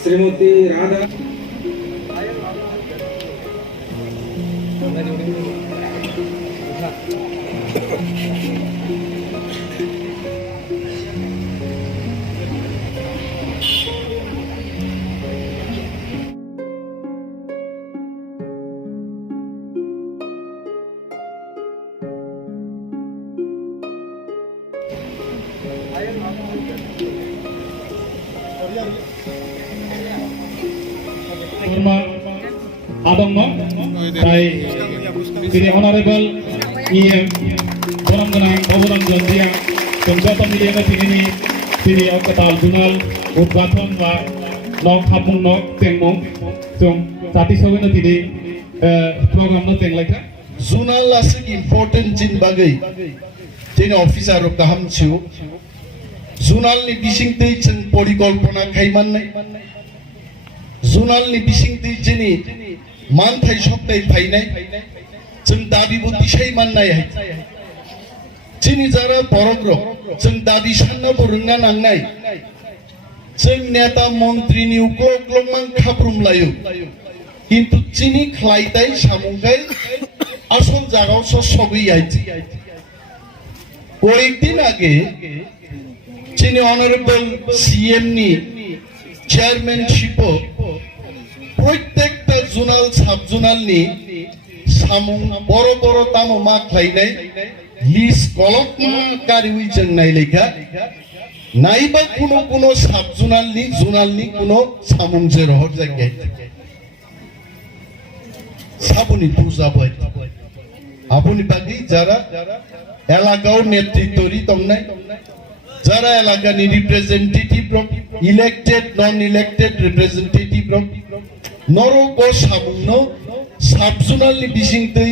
Shrimati Radha Adamno, by the Honorable E.M. Borangana, Boboran Jandia, Conjata Miliana Tini, Tini Okatal Junal, Ubaton, Nok Hapun Nok, Tengmo, Tum, Satisovena Tini, program nothing like that. Junal lasik important jin bagai, Tini officer of the Hamchu, Junal ni bising teaching Podikolpona Kaiman. जुनाल नि बिसिं दै जिनि मान Thai सप्ताय फायनाय जों दाबिबो दिसाय माननाय जिनि Zara बरग्र जों दाबि सानना बरंना नांनाय जों नेता मन्त्रिनि उक्लक लकमान खाब्रुम लायो किन्तु जिनि ख्लायदाय सामुंगाय आसल जागाव ससगै आइति कয়েকদিন আগে जिनि অনারেবল সিএম नि চেয়ারম্যানশিপ প্রত্যেকটা জোনাল সাব জোনাল নি সামুং বড় বড় তামো মা খাইনাই লিস্ট কলকমা কারিউই जों নাইলেখা নাইবা কোন কোন সাব জোনাল নি কোন সামুং যে রহর জায়গায় সাবনি তুজাবাই আপনি বাকি যারা এলাকাও নেতৃত্বরি তংনাই যারা এলাকানি representative elected non-elected representative Noroko Samuno subzonal ni bisingti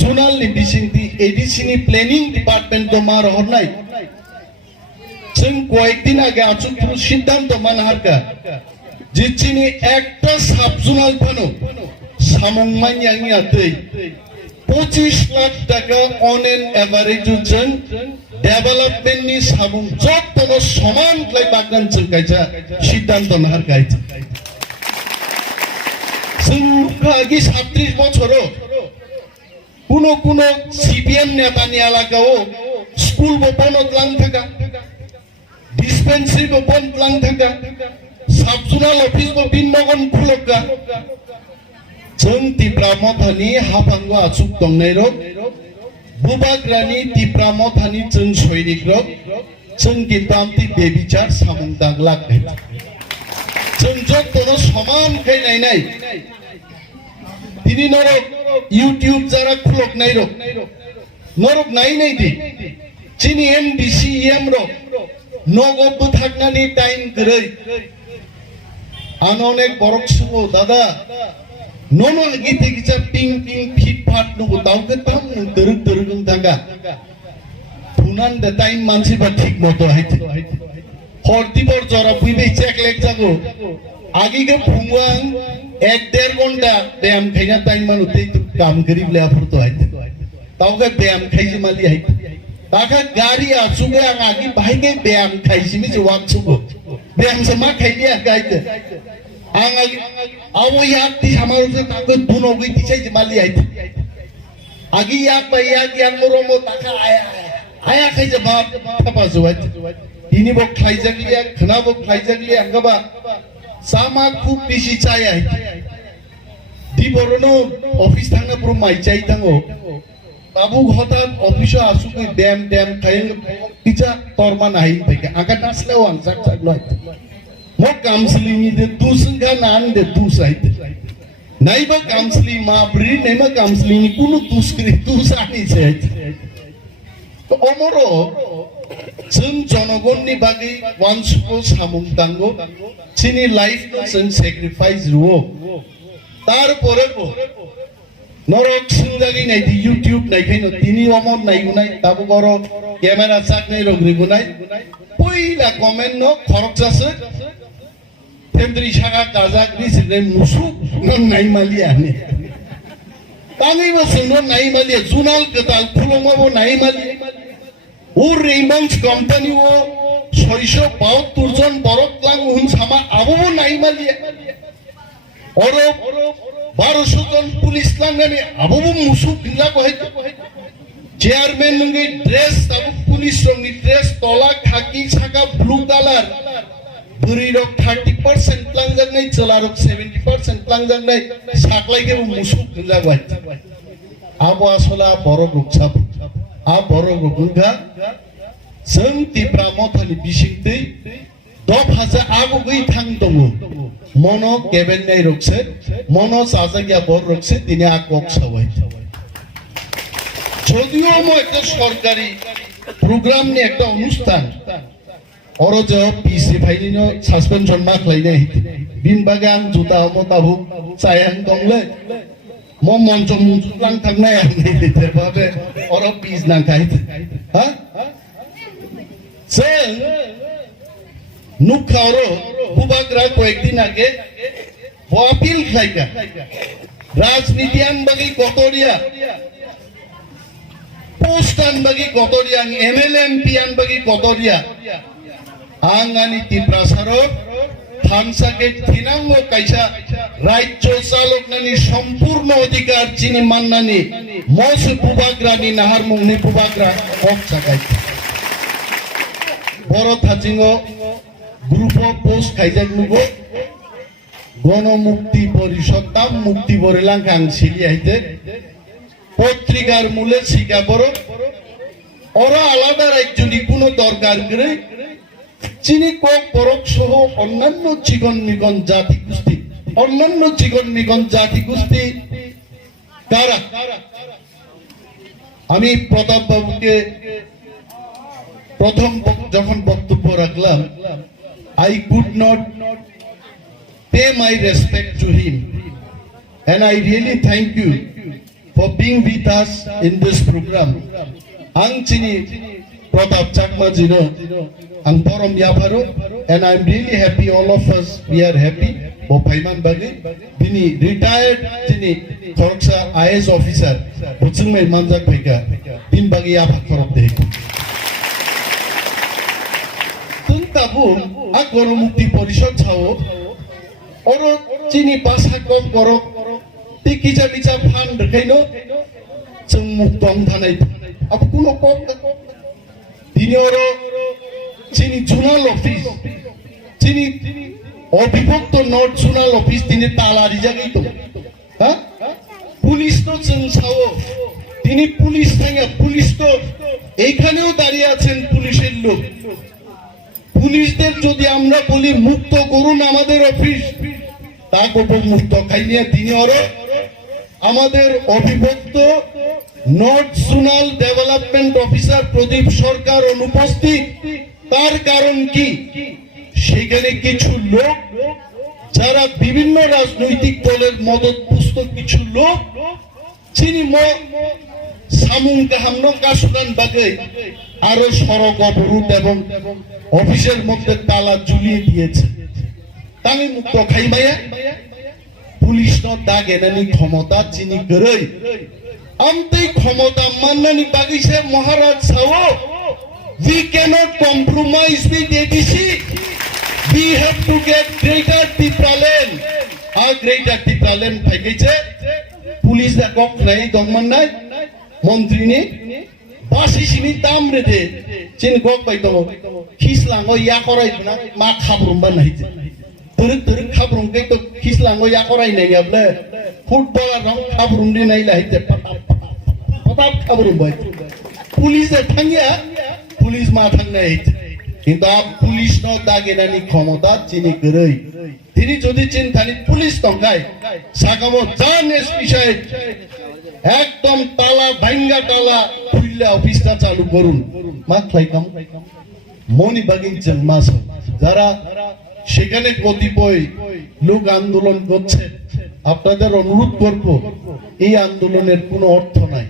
zonal ni bisingti edisini planning department to mar hornai जों কয়েকদিন আগে আচুপুর সিদ্ধান্ত মানহারকা জিচিনি একটা সাবজোনাল ফানো সামংমানিয়াংয়াতৈ 25 লাখ টাকা অন এন এভারেজ जों डेवलपमेंट नि सामुं जत्तनो समान क्लाय बागान जों गायजा सिद्धांत नाहार गायजा जों आगे 37 বছরও কোন সিপিএম নেতানি এলাকাও স্কুল বন্ধ লাং থাকা ডিসপেন্সারি বন্ধ লাং থাকা সাবজোনাল অফিস বিনগন খুলকা जों तिप्रा मथानि हाफांगो आचुक दंनाय रक बुबाग्रानि तिप्रा मथानि जों सैनिक रक जों किन्तामति बेबिचार सामुं दागलाक जों जत्तनो समान खायनाय दिनै नरक इउट्यूब जारा खुलकनाय रक नरक नायनाय दि जिनि एमडिसि एम रक नगबबो थाकनानि टाइम गरै आन अनेक बरक सुबो दादा Nono gitu kita ping fipat nunggu tahu ketam teruk tangga. Punan the time mansi batik moto hait. Horti bor jora puibe cek lek jago. Agi ke punguang ek der gonda beam kaya time manu te kam garib le apurto hait. Tahu ke beam kaya mali hait. Taka gari asuge ang agi bahai ke beam kaya sini jawab sugo. Beam sama kaya hait. Awo yak di hamaru se takut bunuh gitu saja mali itu. Agi yak bayak yang moromo taka ayah kayak jawab apa zuat. Ini bok kayak liya, kenapa bok kayak liya enggak ba? Sama ku bisi caya. Di borono office tangga bro mai cai tango. Tabu hotan office asuk dem kayak kita torman ahin peke. Angkat nasle wang sak loy. Mo counseling ide dusunga nan de dusai naiba counseling ma bri naima counseling kuno duskri dusani se to omoro जों जनगणनि बागै वानसुको सामुं दांगो चिनि life no जों sacrifice रुओ तारपरे नरक सिंजागि नायदि YouTube नायखायनो तिनि अमर नायगुनाय ताबो गरो camera चाकनाय रग्रिगुनाय पहिला comment नो खरकजासो Tendri saka kazak di sini musuh non naimaliane. Tangi masih non naimalia. Junal ketal pulau mau naimalia. Ur Raymond's company wo soisho baut turjon borok lang sama abo আবু নাই মালিয়া ওরো 1200 জন পুলিশ লাঙ্গানি আবু মুসুক দিলা কহে চেয়ারম্যান নঙ্গি ড্রেস আবু পুলিশ রঙি ড্রেস তলা খাকি ছাকা ব্লু কালার বুড়ি রক 30% প্লাংজাং নাই চলা রক 70% প্লাংজাং নাই সাকলাইকে মুসুক দিলা কহে আবু আসলা বড় গ্রুপসাব আ বড় গ্রুপগা जों तिप्रा मथानि बिसिंतै 10,000 आगुगै थां दङ मनो केबेंनाय रखसे मनो साजागिया बर रखसे तिनि आकक सबाय যদিও মো একটা সরকারি প্রোগ্রাম নি একটা অনুষ্ঠান অরজ পিসি ফাইলিনো সাসপেনশন মা খাইনে বিন বাগান জুতা মতাবু চায়াং দংলে মো মঞ্চ মুজুলাং থাকনাय आं दिते भाबे अर पिस नां खाइ हा जों नुखारो बुबाग्रा कয়েকদিন আগে আপিল খাইগা রাজনীতিয়ান বাগি গতরিয়া পোস্টান বাগি গতরিয়া এমএলএ এমপিয়ান বাগি গতরিয়া আঙ্গানি তিপ্রাসারো থানসাকে থিনাঙ্গ কাইসা রাজ্য চালকনানি সম্পূর্ণ অধিকার চিনি মান্নানি মস বুবাগ্রানি নাহার মুংনি বুবাগ্রা কক জাগাই বড় থাচিঙ্গ গ্রুপ অফ পোস্ট খাইজাক নুগো গণমুক্তি পরিষদ তাম মুক্তি বরেলাং কাং সিলি আইতে পত্রিকার মূলে শিকা বড় ওরা আলাদা রাজ্যনি কোনো দরকার করে চিনি কক বরক সহ অন্যান্য চিকন নিগন জাতি গোষ্ঠী কারা আমি প্রতাপ বাবুকে প্রথম যখন বক্তব্য রাখলাম I could not pay my respect to him and I really thank you for being with us in this program. Ang chini Pratap Chakma jino ang borom yaparo and I'm really happy all of us we are happy bo Paiman bagi bini retired chini Khoroksa IAS officer buchungmai manjak bhaika bin bagi yapak korok dei তাবু আ গণমুক্তি পরিষদ ছাও or চিনি বাসা কম করক টিকিজা বিচা fund খাইনো जों মুক্তং থানাই আব কোন কম দিনে অর চিনি জুনাল অফিস চিনি অবিভক্ত নট জুনাল অফিস তিনি তালারি জায়গায় তো হ্যাঁ পুলিশ তো जों ছাও তিনি পুলিশ থাঙ্গা পুলিশ তো এইখানেও দাঁড়িয়ে আছেন পুলিশের লোক পুলিশদের যদি আমরা বলি মুক্ত করুন আমাদের অফিস তা গোপন মুক্ত খাইনিয়া তিনি অর আমাদের অবিভক্ত নর্থ জোনাল ডেভেলপমেন্ট অফিসার প্রদীপ সরকার অনুপস্থিত তার কারণ কি সেখানে কিছু লোক যারা বিভিন্ন রাজনৈতিক দলের মদতপুষ্ট কিছু লোক চিনি সামুং কাহামন কাশুদান বাগে আরো সড়ক অবরোধ এবং অফিসের মধ্যে তালা ঝুলিয়ে দিয়েছে তামি মুক্ত খাইমায়া পুলিশ ন দাগে নানি ক্ষমতা চিনি গরই আমতেই ক্ষমতা মান্নানি বাগিছে মহারাজ Sao we cannot compromise with ADC we have to get greater Tipraland a greater Tipraland পাইছে পুলিশ দা কক নাই দমন নাই মন্ত্রী নি বাসি সিনি দাম রে দে চিন কক পাই দম খিসলাঙ্গ ইয়া করাই না মা খাবরুম বানাই তুরুক খাবরুম কে তো খিসলাঙ্গ ইয়া করাই নাই গাবলে ফুটবলার রং খাবরুম দি নাই লাইতে পতাপ খাবরুম বাই পুলিশে থাঙ্গিয়া পুলিশ মা থাঙ্গাই কিন্তু আপ পুলিশ ন দাগে নানি ক্ষমতা চিনি গরই তিনি যদি চিন থানি পুলিশ তঙ্গাই সাকামো জান এসপি সাহেব একদম তালা ভাঙ্গা তালা খুললে অফিসটা চালু করুন মাখলাইকাম মনি বাগিনছেন মাস যারা সেখানে কতিপয় লোক আন্দোলন করছে আপনাদের অনুরোধ করব এই আন্দোলনের কোনো অর্থ নাই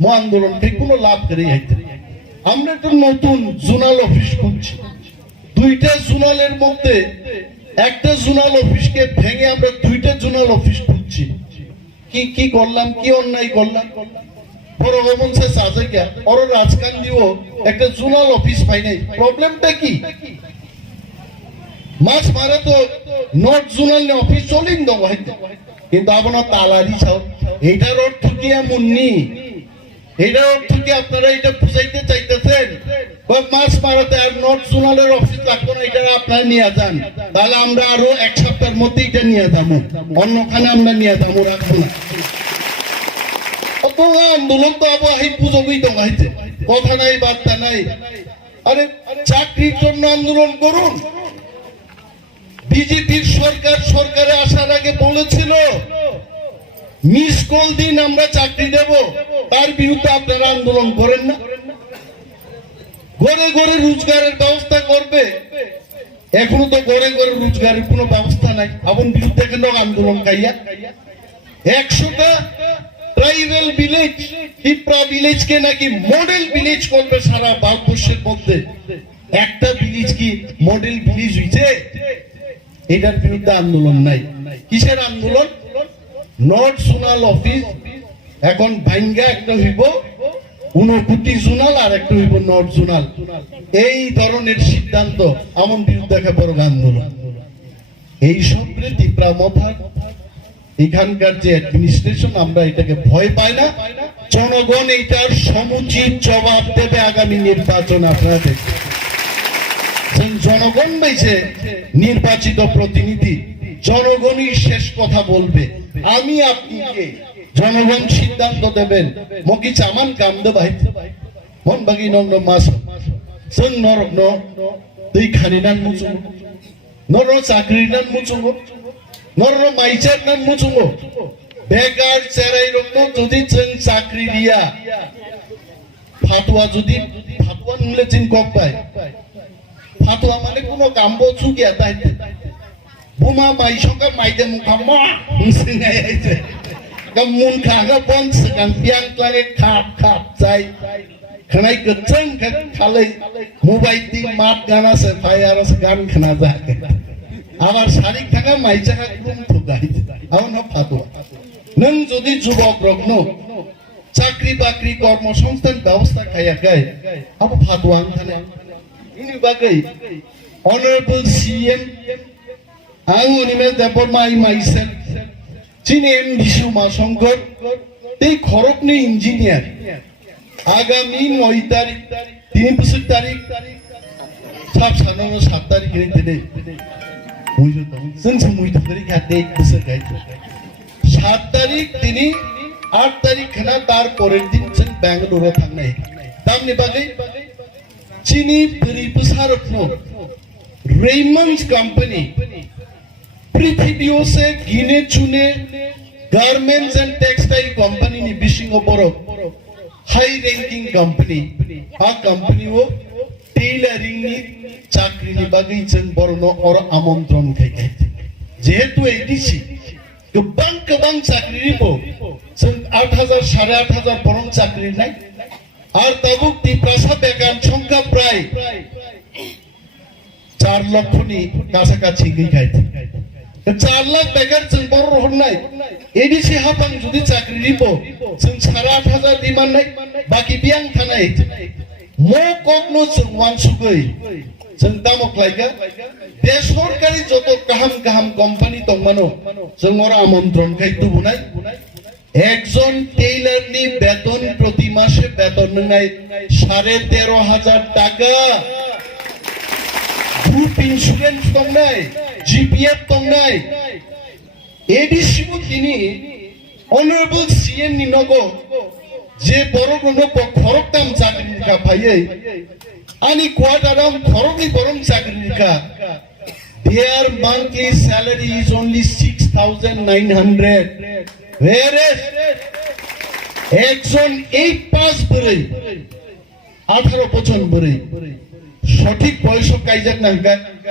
মো আন্দোলনকে কোনো লাভ করে যাইতে আমরা একটা নতুন জোনাল অফিস খুলছি দুইটা জোনালের মধ্যে একটা জোনাল অফিসকে ভেঙে আমরা দুইটা জোনাল অফিস খুলছি কি কি করলাম কি অন্যায় করলাম বড় গমন সে সাজে গিয়া ওর রাজকান দিও একটা জোনাল অফিস পাই নাই প্রবলেমটা কি মাছ মারে তো নর্থ জোনাল অফিস চলিন দো কিন্তু আপনার তালারি চাও এইটার অর্থ কি এমন নি এটার অর্থ কি আপনারা এটা বুঝাইতে চাইতেছেন মাস মারাতে আর নর্থ জোনালের অফিস লাগবে না এটা আপনারা নিয়ে যান তাহলে আমরা আরো এক সপ্তাহের মধ্যে এটা নিয়ে যাবো অন্যখানে আমরা নিয়ে যাবো রাখবো না আন্দোলন তো আবার এই পুজোই তো হইতে কথা নাই বার্তা নাই আরে চাকরির জন্য আন্দোলন করুন বিজেপির সরকারে আসার আগে বলেছিল মিস কল দিন আমরা চাকরি দেব তার বিরুদ্ধে আপনারা আন্দোলন করেন না ঘরে ঘরে রোজগারের ব্যবস্থা করবে এখনো তো ঘরে ঘরে রোজগারের কোনো ব্যবস্থা নাই আপন বিরুদ্ধে কেন আন্দোলন কাইয়া 100টা ট্রাইবাল ভিলেজ ত্রিপুরা ভিলেজকে নাকি মডেল ভিলেজ করবে সারা ভারতবর্ষের মধ্যে একটা ভিলেজ কি মডেল ভিলেজ হইছে এটার বিরুদ্ধে আন্দোলন নাই কিসের আন্দোলন নর্থ জোনাল অফিস এখন ভাঙ্গা একটা হইব 29 জোনাল আর একটা হইব নর্থ জোনাল এই ধরনের সিদ্ধান্ত আমন বিরুদ্ধে বড় আন্দোলন এই সবরে ত্রিপুরা মথা এখানকার যে অ্যাডমিনিস্ট্রেশন আমরা এটাকে ভয় পাই না জনগণ এটার সমুচিত জবাব দেবে আগামী নির্বাচন আপনারা দেখবেন জনগণ বেছে নির্বাচিত প্রতিনিধি জনগণই শেষ কথা বলবে আমি আপনিকে জনগণ সিদ্ধান্ত দেবেন মকি চামান কাম দে ভাই মন বাকি নন্দ মাস जों नरक न दै खानिनान मुचुं नर चाकरि नान मुचुं नर माइचार नान मुचुं बेकार चेराइ रक्तो जुदि जों चाकरि दिया फातुआ जुदि फातुआ नुले चिन कबाय फातुआ माने कोनो कामबो चुकिया ताइ बुमा माइसका माइदे मुखामा हुंसिनाय आइसे गामुन खागा बन्स गां पियां क्लागे खाप खाप जाय खनाय गचन खालै मोबाइल दी मात गाना से फायर से गान खना जाके आबार सारिक थाका माइचाका गुम थुगाय आवन फातुआ नों जुदि जुबक रग्नो चाकरी बाकरी कर्मसंस्थान व्यवस्था खायाखै अब फातुआ थाने इनि बागै Honorable CM आं उनिमे देपर माइ माइसेल चिने एम दिसु मासंकर এই খরকনি ইঞ্জিনিয়ার আগামী 9 তারিখ 3 বছর তারিখ সাব সাধারণ 7 তারিখ দিনে বুঝো তো जों মুই তারিখ হাতে 1 বছর গাইছে 7 তারিখ তিনি 8 তারিখ খানা তার পরের দিন जों বেঙ্গালুরু থাকনাই দামনি বাগै চিনি পরি প্রসারকনো रेमंड्स कंपनी पृथ्वीओ से गिने चुने गारमेंट्स एंड टेक्सटाइल कंपनी नि बिसिंग बर हाई रैंकिंग कंपनी आ कंपनी वो टेलरिंग नि चाकरी नि बागै जों बरनो और आमंत्रण खाइखे जेहेतु एडिसि गोबां चाकरी निबो जों 8000 8500 बरं चाकरी नाय आर ताबुक टिप्रासा बेगान संख्या प्राय 4 लक्षनि काछाकाछि गैखायते 4 लाख बेगार जों बर हरनाय एडिसि हाबां जुदि चाकरि निबो जों 8500 डिमान्ड नाय बाकी बियां थानाय मो कगनो जों वानसुगै जों दामक्लायगा बे सरकारि जत गाहाम कोम्पानि दंमानो जों और आमन्त्रण खायतु बुनाय একজন টেইলারনি বেতন প্রতি মাসে বেতন নাই 13500 টাকা গ্রুপ ইন্স্যুরেন্স দং নাই জিপিএফ দং নাই এডিসিও তিনি অনারেবল সিএম নি নগো যে বড় কোনো খরকদাম চাকরি কা ভাইয়ে আনি কোয়ার্টারাম খরকনি বরং চাকরি কা their monthly salary is only 6900 whereas একজন 8 পাস করে 18 বছর বরে সঠিক বয়স কাইজাক না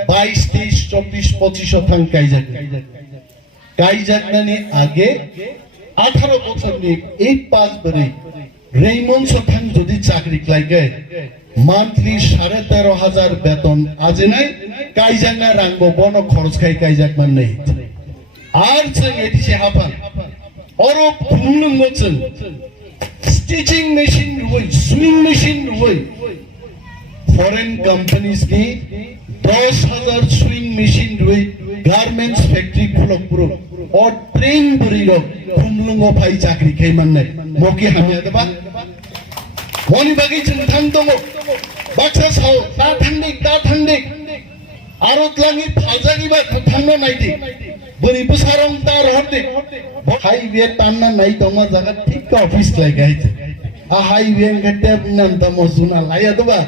22 23 24 25 থাং কাইজাক নানি আগে 18 বছর নি 8 পাস বরে রেইমন্ডস থাং যদি চাকরি লাইগে মান্থলি 13500 বেতন আজ নাই কাইজাক না রাংবো বন খরচ খাই কাইজাক মান নাই আর जों এদিছে হাফান और बुंलुंगोचन स्टिचिंग मशीन रुई सुइंग मशीन रुई फॉरेन कंपनीज की 10,000 सुइंग मशीन रुई गारमेंट्स फैक्ट्री खुलक पुरो और ट्रेन बुरीरो खुमलुंगो भाई चाकरी खाई माननाय मौके हामिया दबा मनि बागै जों थां दङ बाक्सा साव दा थांदे आरतलाङि फाजागिबा थांनो नायदि बोरै बोसारं दा रहरदे हाईवे तानना नाय दङ जागा ठीक ऑफिस लायगायते आ हाईवे गड्डे नन्द मजुना लाया दबा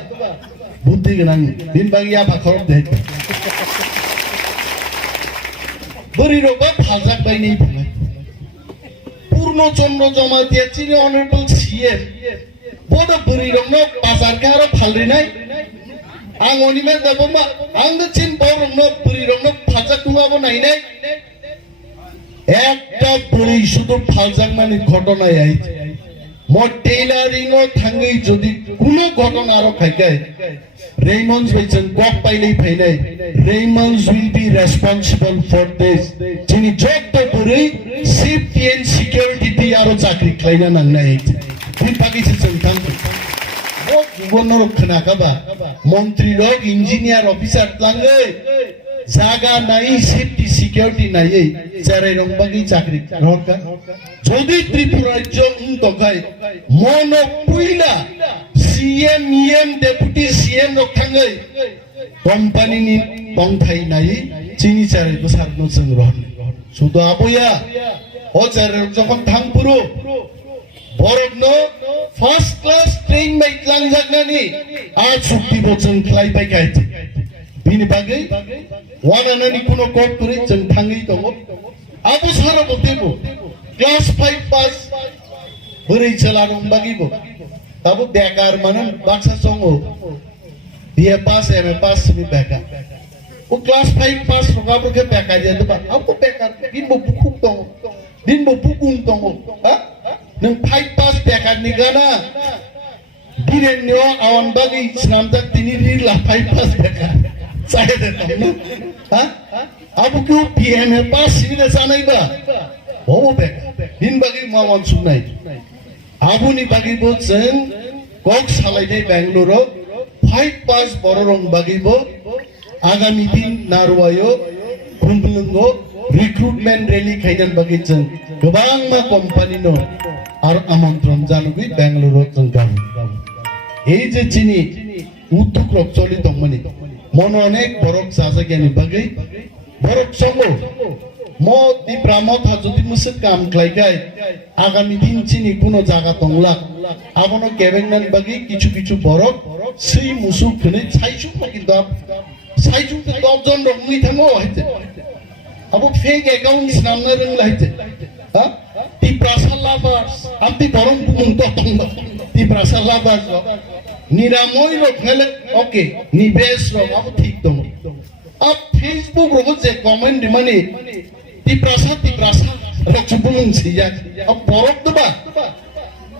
बुद्धि गोनां दिन बागै आफा खरब दे बोरै रबा फाजाग बायनि पूर्ण चंद्र जमातिया चिनि ऑनरेबल सीएम बोदो बोरै रंनो बाजार का आरो फालरिनाय आं अनिमे दाबमा आं चिन बरंनो बोरै रंनो फाजाग नुवाबो नायनाय একটা बोरै শুধু ফাজাগ মানে ঘটনায় আইছে মো টেইলারিং ও থাঙ্গै যদি কোনো ঘটনা আরো খাইকায় Raymond's বাইছেন কক পাইলেই ফাইনাই Raymond's will be responsible for this যিনি যত बोरै সেফটি এন্ড সিকিউরিটি দি আরো চাকরি খাইনা নাংনাই তুই পাকিছে চলতাম ও জীবনর খনাকাবা মন্ত্রী লোক ইঞ্জিনিয়ার অফিসার লাঙ্গৈ জায়গা নাই সেফটি সিকিউরিটি নাই চারাই রংবাগি চাকরি রকা যদি ত্রিপুরা রাজ্য উন্নতকায় মন পুইলা সিএম ইএম ডেপুটি সিএম রখাঙ্গৈ কোম্পানিনি পংথাই নাই চিনি চারাই বসারনো जों রহন শুধু আবয়া ও চারাই যখন থাংপুরু বরগনো ফার্স্ট ক্লাস ট্রেন বাইকলাং জাগনানি আজ চুক্তি বচন খ্লাই পাইকাইতে बिनि बागै वानानानि कुनो कोट करे जों थाङै दङ आबो सारा बतेबो क्लास 5 पास बोरै चला दं बागैबो आबो बेकार माने बाक्सा संगो बीए पास एमए पास नि बेकार ओ क्लास 5 पास रगाबो के बेकार जादो बा आबो बेकार बिनबो बुखुक दङ बिनबो बुकुं दङ हा नों 5 पास बेकार नि गाना बिरेन्यो आवन बागै स्नामदा तिनि रिला 5 पास बेकार saya datang, ha? Abu kau PM pas ini dah sana iba, oh bek, din bagi mawan sunai, abu ni bagi bo sen, kok salai deh Bangalore, 5 pas borong bagi bo, agami din narwayo, kumpulungo, recruitment rally kaitan bagi sen, kebang ma company no, ar amantron janubi Bangalore sen এই যে চিনি উদ্যোগ চলি দমনি মন অনেক বরক সাজাগানি বাগৈ বরক সঙ্গ ম দি ব্রাহ্মত যদি মুসে কাম খাইগাই আগামী দিন চিনি কোনো জায়গা দংলা আবনো কেবেংনান বাগৈ কিছু কিছু বরক সেই মুসুক খনে ছাইসু কিন্তু ছাইসু 10 জন রংনি থামো হইতে আবো ফেক অ্যাকাউন্ট নামনা রংলা হইতে হ্যাঁ তি প্রাসালাবাস আমতি বরং বুং তো তি প্রাসালাবাস নিরাময় রোগ হলে ওকে নিবেশ রোগ আব ঠিক দম আব ফেসবুক রোগ যে কমেন্ট মানে তি প্রাসা রোগ বুং সিয়া আব বরক দবা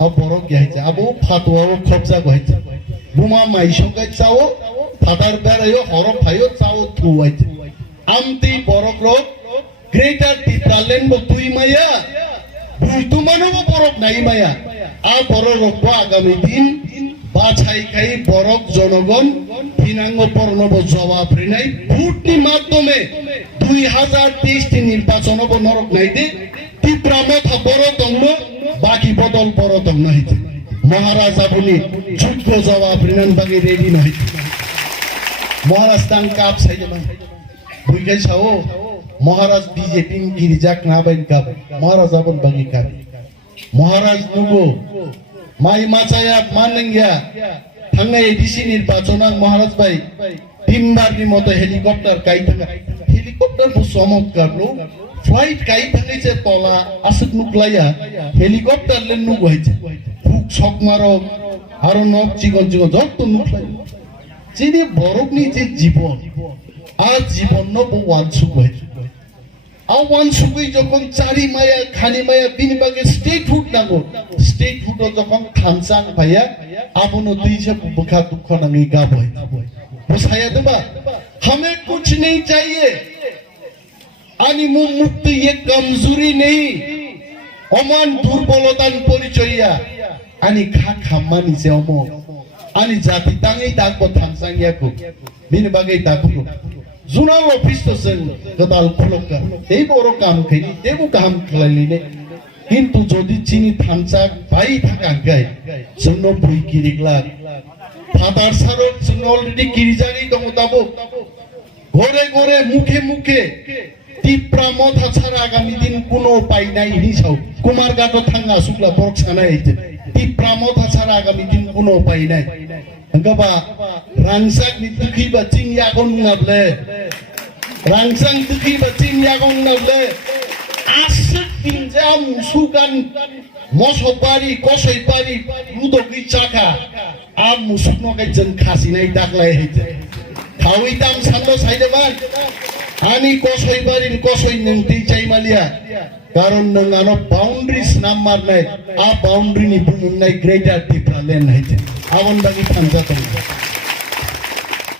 আব বরক গাইছে আব ফাতোয়া খবজা গাইছে বুমা মাইসঙ্গাই চাও ফাদার বেরায়ো হরফ ফায়ো চাও থুয়াইছে আমতি বরক রোগ গ্রেটার টিপ্রালেন বো তুই মায়া বুইতুমানবো বরক নাই মায়া আ বড় রোগ আগামী দিন বাছাই খাই বরক জনগণ হিনাঙ্গ পর্ণব জবাব রিনাই ভোটনি মাধ্যমে 2023 নির্বাচন নরক নাইতে তীব্রামত বড় দংন বাকি বদল বড় দং নাইতে মহারাজ আপনি যোগ্য জবাব রিনান বাকি রেডি নাইতে মহারাজ তাং কাপ সাইজমান বুইগাই সাও মহারাজ বিজেপি গিরিজাক না বাইন কাপ মহারাজ আপন বাকি কাপ মহারাজ নুগো মাই মাচায়া মানঙ্গিয়া থাঙ্গাই ডিসি নির্বাচন মহারাজ ভাই টিমবারনি মতো হেলিকপ্টার কাই থাকা হেলিকপ্টার বু চমৎকার নো ফ্লাইট কাই থাকাই যে তলা আসুক নুকলাইয়া হেলিকপ্টার লেন নুক হইছে ফুক ছক মারক আরো নক চিকন চিকন যত নুকলাই যিনি বরকনি যে জীবন আজ জীবন ন বু ওয়ানসুক হইছে আওয়ান সুগই যখন চারি মায়া খানি মায়া বিনি বাগে স্টেট ফুড নাগো স্টেট ফুড যখন খানসাং ভাইয়া আপনো দুইছে বুখা দুঃখ নামি গা বই বুঝায়া দেবা हमें कुछ नहीं चाहिए आनी मु मुक्त ये कमजोरी नहीं अमान दुर्बलतान परिचयया आनी खा खामानी से अमो आनी जाति तांगै दागो थांसांगियाको बिनि बागे दागो जुनाल ऑफिस तो जों गदाल खलका এই বড় কাম খাইনি দেবো কাম খালাইলিনে কিন্তু যদি চিনি থানসাক বাই থাকা গায় जोंनो বইকিরিগলা ফাদার সারক जों অলরেডি কিরিজানি দङ দাবো ঘরে ঘরে মুখে মুখে টিপ্রা মথা ছাড়া আগামী দিন কোনো উপায় নাই হিসাব কুমারঘাট থাঙ্গা শুক্লা বক সানা হইতে টিপ্রা মথা ছাড়া আগামী দিন কোনো উপায় নাই হঙ্গাবা রাংসাক নি তুখিবা চিংয়াগন নাবলে রাংসাং তুখিবা চিংয়াগন নাবলে আসক তিনজা মুসুগান মসবারি কসইবারি রুদকি চাকা আ মুসুক নগাই जों খাসিনাই ডাকলাই হইতে খাওই দাম সান্দো সাইদেমান आनी कसै बारिन कसै नों दैचाइ मालिया कारण नों आनो बाउंड्रीज नाम मारनाय आ बाउंड्री नि बुंनाय ग्रेटर डिफरेंट हाइते आवन बागि थांजाथों